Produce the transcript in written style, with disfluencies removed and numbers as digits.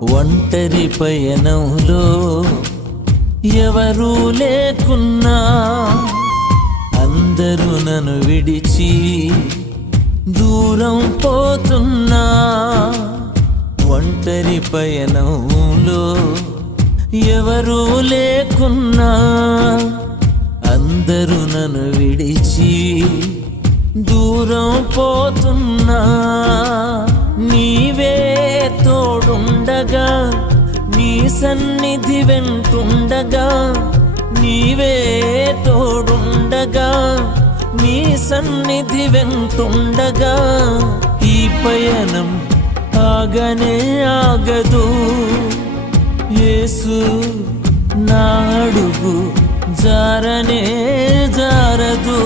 ఒంటరి పయనంలో ఎవరూ లేకున్నా, అందరూ నన్ను విడిచి దూరం పోతున్నా. ఒంటరి పయనంలో ఎవరూ లేకున్నా, అందరూ నన్ను విడిచి దూరం పోతున్నా. నీవే తోడుండగా, నీ సన్నిధి వెంటుండగా, నీవే తోడుండగా, నీ సన్నిధి వెంటుండగా, ఈ పయనం ఆగనే ఆగదు. యేసు నా అడుగు జారనే జారదు.